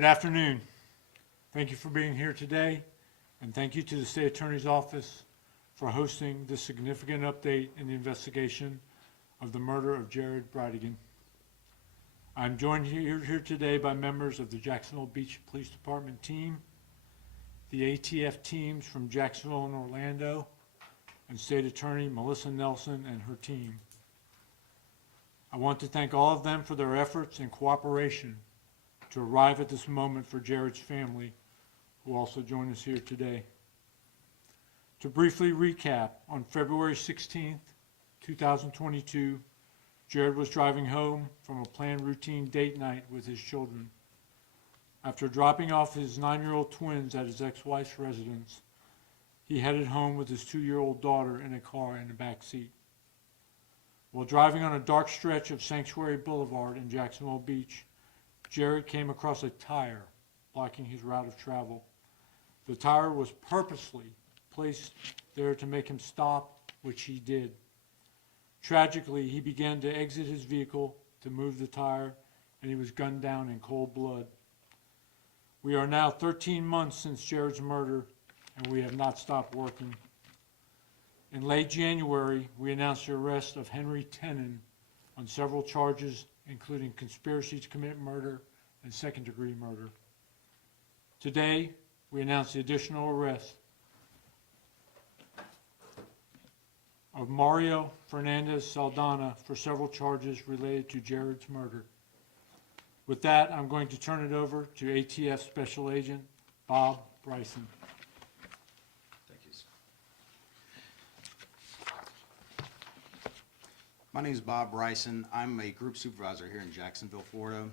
Good afternoon. Thank you for being here today, and thank you to the State Attorney's Office for hosting this significant update in the investigation of the murder of Jared Bridegan. I'm joined here today by members of the Jacksonville Beach Police Department team, the ATF teams from Jacksonville and Orlando, and State Attorney Melissa Nelson and her team. I want to thank all of them for their efforts and cooperation to arrive at this moment for Jared's family, who also join us here today. To briefly recap, on February 16th, 2022, Jared was driving home from a planned routine date night with his children. After dropping off his 9-year-old twins at his ex-wife's residence, he headed home with his 2-year-old daughter in a car in the back seat. While driving on a dark stretch of Sanctuary Boulevard in Jacksonville Beach, Jared came across a tire blocking his route of travel. The tire was purposely placed there to make him stop, which he did. Tragically, he began to exit his vehicle to move the tire, and he was gunned down in cold blood. We are now 13 months since Jared's murder, and we have not stopped working. In late January, we announced the arrest of Henry Tenen on several charges, including conspiracy to commit murder and second-degree murder. Today, we announced the additional arrest of Mario Fernandez Saldana for several charges related to Jared's murder. With that, I'm going to turn it over to ATF Special Agent Bob Bryson. My name is Bob Bryson. I'm a group supervisor here in Jacksonville, Florida.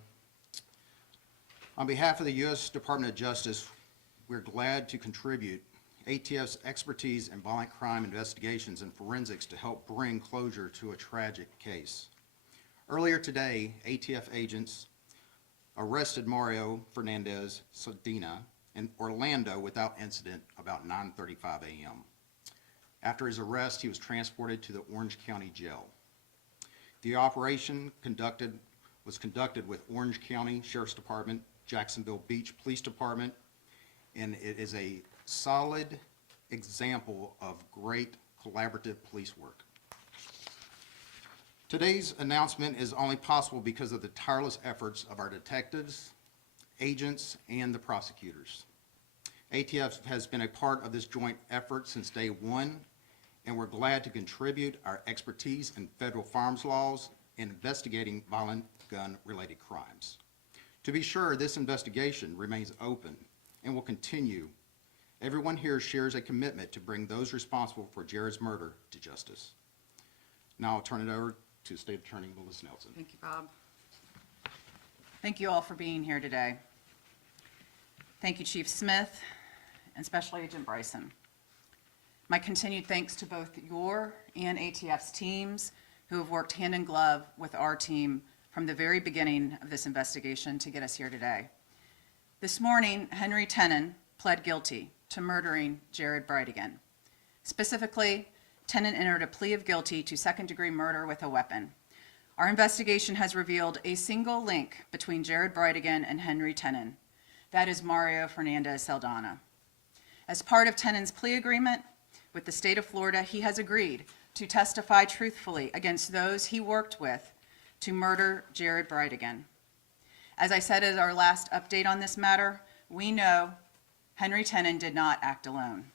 On behalf of the U.S. Department of Justice, we're glad to contribute ATF's expertise in violent crime investigations and forensics to help bring closure to a tragic case. Earlier today, ATF agents arrested Mario Fernandez Saldana in Orlando without incident about 9:35 a.m. After his arrest, he was transported to the Orange County Jail. The operation was conducted with Orange County Sheriff's Department, Jacksonville Beach Police Department, and it is a solid example of great collaborative police work. Today's announcement is only possible because of the tireless efforts of our detectives, agents, and the prosecutors. ATF has been a part of this joint effort since day one, and we're glad to contribute our expertise in federal firearms laws and investigating violent gun-related crimes. To be sure, this investigation remains open and will continue. Everyone here shares a commitment to bring those responsible for Jared's murder to justice. Now I'll turn it over to State Attorney Melissa Nelson. Thank you, Bob. Thank you all for being here today. Thank you, Chief Smith and Special Agent Bryson. My continued thanks to both your and ATF's teams who have worked hand in glove with our team from the very beginning of this investigation to get us here today. This morning, Henry Tenen pled guilty to murdering Jared Bridegan. Specifically, Tenen entered a plea of guilty to second-degree murder with a weapon. Our investigation has revealed a single link between Jared Bridegan and Henry Tenen. That is Mario Fernandez Saldana. As part of Tenen's plea agreement with the state of Florida, he has agreed to testify truthfully against those he worked with to murder Jared Bridegan. As I said at our last update on this matter, we know Henry Tenen did not act alone.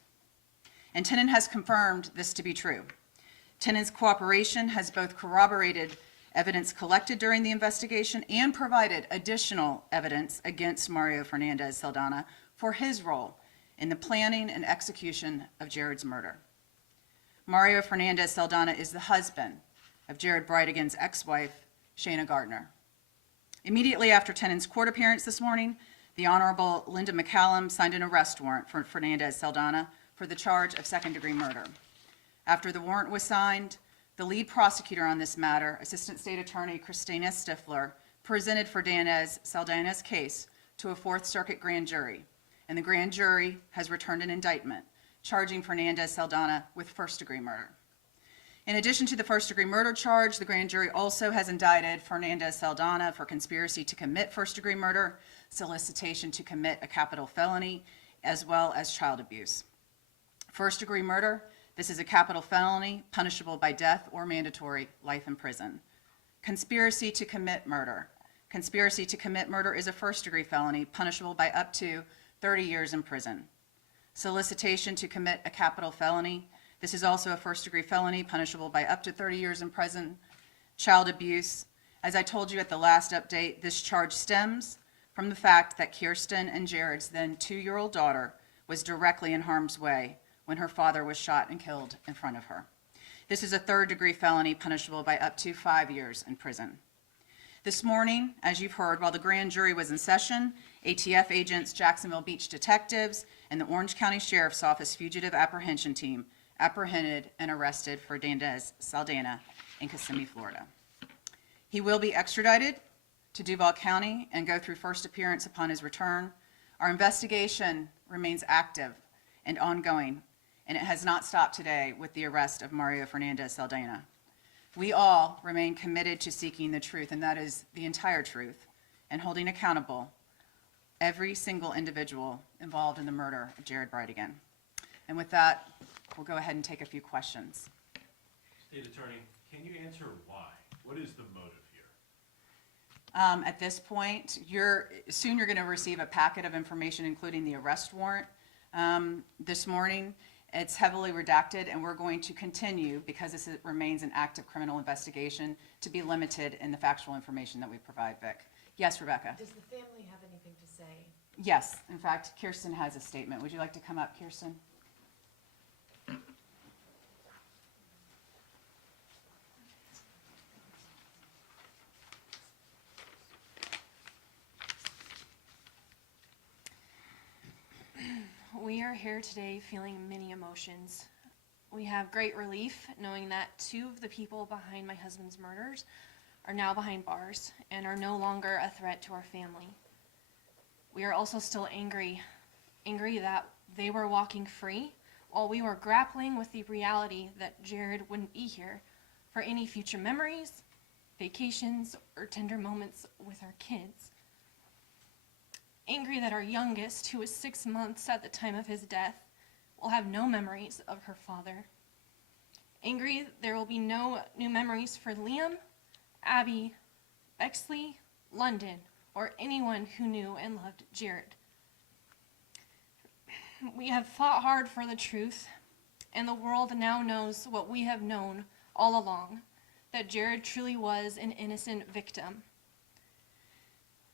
And Tenen has confirmed this to be true. Tenen's cooperation has both corroborated evidence collected during the investigation and provided additional evidence against Mario Fernandez Saldana for his role in the planning and execution of Jared's murder. Mario Fernandez Saldana is the husband of Jared Bridegan's ex-wife, Shayna Gardner. Immediately after Tenen's court appearance this morning, the Honorable Linda McCallum signed an arrest warrant for Fernandez Saldana for the charge of second-degree murder. After the warrant was signed, the lead prosecutor on this matter, Assistant State Attorney Christina Stifler, presented Fernandez Saldana's case to a Fourth Circuit grand jury, and the grand jury has returned an indictment charging Fernandez Saldana with first-degree murder. In addition to the first-degree murder charge, the grand jury also has indicted Fernandez Saldana for conspiracy to commit first-degree murder, solicitation to commit a capital felony, as well as child abuse. First-degree murder, this is a capital felony punishable by death or mandatory life in prison. Conspiracy to commit murder. Conspiracy to commit murder is a first-degree felony punishable by up to 30 years in prison. Solicitation to commit a capital felony. This is also a first-degree felony punishable by up to 30 years in prison. Child abuse. As I told you at the last update, this charge stems from the fact that Kirsten and Jared's then 2-year-old daughter was directly in harm's way when her father was shot and killed in front of her. This is a third-degree felony punishable by up to 5 years in prison. This morning, as you've heard, while the grand jury was in session, ATF agents, Jacksonville Beach detectives, and the Orange County Sheriff's Office Fugitive Apprehension Team apprehended and arrested Fernandez Saldana in Kissimmee, Florida. He will be extradited to Duval County and go through first appearance upon his return. Our investigation remains active and ongoing, and it has not stopped today with the arrest of Mario Fernandez Saldana. We all remain committed to seeking the truth, and that is the entire truth, and holding accountable every single individual involved in the murder of Jared Bridegan. And with that, we'll go ahead and take a few questions. State Attorney, can you answer why? What is the motive here? At this point, soon you're going to receive a packet of information, including the arrest warrant this morning. It's heavily redacted, and we're going to continue, because this remains an active criminal investigation, to be limited in the factual information that we provide, Vic. Yes, Rebecca? Does the family have anything to say? Yes. In fact, Kirsten has a statement. Would you like to come up, Kirsten? We are here today feeling many emotions. We have great relief knowing that 2 of the people behind my husband's murders are now behind bars and are no longer a threat to our family. We are also still angry that they were walking free while we were grappling with the reality that Jared wouldn't be here for any future memories, vacations, or tender moments with our kids. Angry that our youngest, who was 6 months at the time of his death, will have no memories of her father. Angry there will be no new memories for Liam, Abby, Bexley, London, or anyone who knew and loved Jared. We have fought hard for the truth, and the world now knows what we have known all along, that Jared truly was an innocent victim.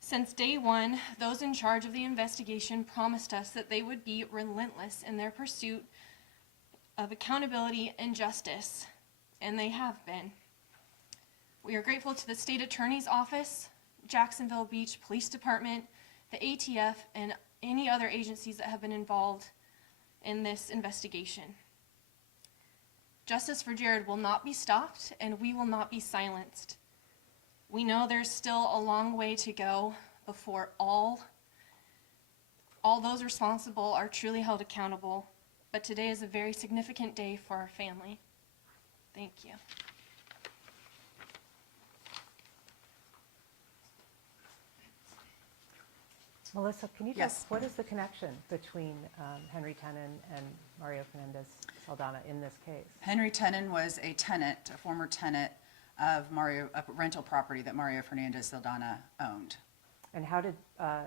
Since day one, those in charge of the investigation promised us that they would be relentless in their pursuit of accountability and justice, and they have been. We are grateful to the State Attorney's Office, Jacksonville Beach Police Department, the ATF, and any other agencies that have been involved in this investigation. Justice for Jared will not be stopped, and we will not be silenced. We know there's still a long way to go before all those responsible are truly held accountable, but today is a very significant day for our family. Thank you. Melissa, can you tell Yes. us what is the connection between Henry Tenon and Mario Fernandez Saldana in this case? Henry Tenon was a tenant, a former tenant of a rental property that Mario Fernandez Saldana owned. And how did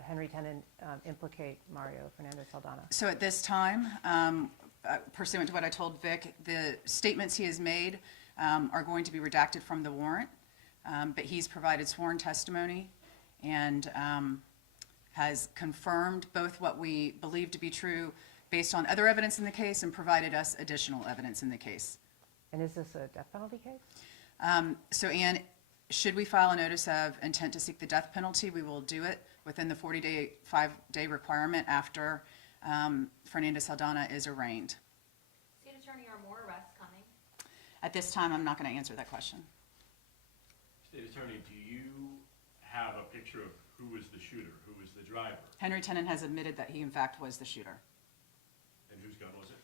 Henry Tenon implicate Mario Fernandez Saldana? So at this time, pursuant to what I told Vic, the statements he has made are going to be redacted from the warrant, but he's provided sworn testimony and has confirmed both what we believe to be true based on other evidence in the case and provided us additional evidence in the case. And is this a death penalty case? So Ann, should we file a notice of intent to seek the death penalty, we will do it within the 5-day requirement after Fernandez Saldana is arraigned. State Attorney, are more arrests coming? At this time, I'm not going to answer that question. State Attorney, do you have a picture of who was the shooter, who was the driver, Henry Tenon has admitted that he in fact was the shooter. and whose gun was it?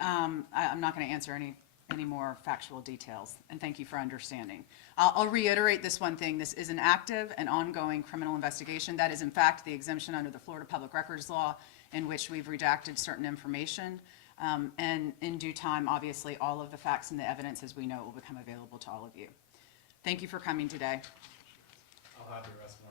I'm not going to answer any any more factual details, and thank you for understanding. I'll reiterate this one thing. This is an active and ongoing criminal investigation. That is, in fact, the exemption under the Florida Public Records Law in which we've redacted certain information. And in due time, obviously, all of the facts and the evidence, as we know, will become available to all of you. Thank you for coming today. I'll have the rest of my